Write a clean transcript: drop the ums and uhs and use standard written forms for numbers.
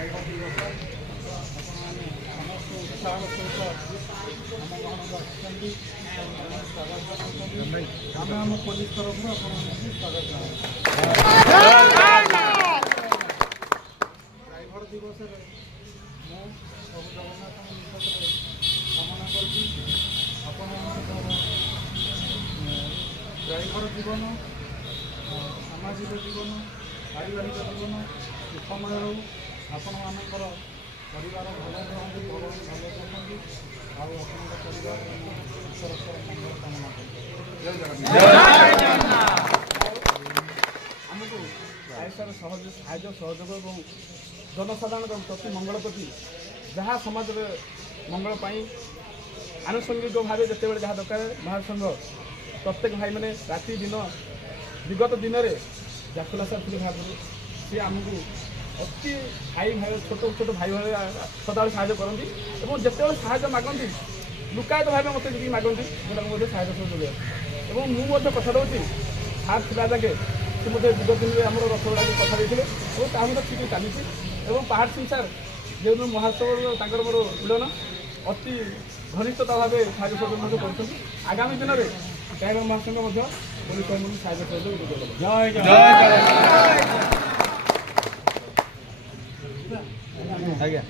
Driver ଦିବସ ଆପଣମାନେ ସମସ୍ତ ଉତ୍ସାହର ସହିତ ଆମ ଗାଁକୁ ଆସିଛନ୍ତି ସ୍ୱାଗତ ଜଣାଉଛନ୍ତି। ଆମେ ଆମ ପୋଲିସ ତରଫରୁ ଆପଣମାନଙ୍କୁ ସ୍ୱାଗତ ଜଣାଉଛୁ। ଡ୍ରାଇଭର ଦିବସରେ ମୁଁ ପ୍ରଭୁ ଜଗନ୍ନାଥଙ୍କ ନିକଟରେ କାମନା କରୁଛି ଆପଣମାନଙ୍କର ଡ୍ରାଇଭର ଜୀବନ, ସାମାଜିକ ଜୀବନ, ପାରିବାରିକ ଜୀବନ ସୁଖମୟ ହେଉ। ଆପଣମାନଙ୍କର ପରିବାର ଭଲ ରହନ୍ତି, ଭଗବାନ ଭଲ ରଖନ୍ତି, ଆଉ ଆପଣଙ୍କ ପରିବାର ଈଶ୍ୱର ମଙ୍ଗଳ କାମନା କରନ୍ତି। ଜୟ ଜଗନ୍ନାଥ। ଆମକୁ ସାହାଯ୍ୟ ସହଯୋଗ ଏବଂ ଜନସାଧାରଣଙ୍କ ପ୍ରତି ମଙ୍ଗଳ ପ୍ରତି ଯାହା ସମାଜରେ ମଙ୍ଗଳ ପାଇଁ ଆନୁଷଙ୍ଗିକ ଭାବେ ଯେତେବେଳେ ଯାହା ଦରକାର ମହାସଂଘ ପ୍ରତ୍ୟେକ ଭାଇମାନେ ରାତି ଦିନ ବିଗତ ଦିନରେ ଜାକୁଲା ସାର୍ ଥିଲେ ଭାବରେ ସିଏ ଆମକୁ ଅତି ଭାଇ ଛୋଟ ଛୋଟ ଭାଇ ଭାଇ ସଦାବେଳେ ସାହାଯ୍ୟ କରନ୍ତି ଏବଂ ଯେତେବେଳେ ସାହାଯ୍ୟ ମାଗନ୍ତି ଲୁକାୟିତ ଭାବେ ମୋତେ ଯେତିକି ମାଗନ୍ତି ସେଟାକୁ ମଧ୍ୟ ସାହାଯ୍ୟ ସହଯୋଗ ଏବଂ ମୁଁ ମଧ୍ୟ କଥା ଦେଉଛି ସାର୍ ଥିଲା ଯାକେ ସେ ମଧ୍ୟ ବିଗତ ଦିନରେ ଆମର ରଥ ଗୁଡ଼ାକୁ କଥା ଦେଇଥିଲେ ଏବଂ ତାହା ମଧ୍ୟ ଠିକ୍ ଚାଲିଛି ଏବଂ ପାହାଡ଼ ସିଂ ସାର୍ ଯେଉଁ ମହାସଭର ତାଙ୍କର ମୋର ମିଳନ ଅତି ଘନିଷ୍ଠତା ଭାବେ ସାହାଯ୍ୟ ସହଯୋଗ ମଧ୍ୟ କରୁଛନ୍ତି। ଆଗାମୀ ଦିନରେ ଡ୍ରାଇଭର ମହାସଂଘ ମଧ୍ୟ ପୋଲିସ କର୍ମୀଙ୍କୁ ସାହାଯ୍ୟ ସହଯୋଗ ଯୋଗାଇଦେବ। ଜୟ ଜଗନ୍ନାଥ। ଆଜ୍ଞା।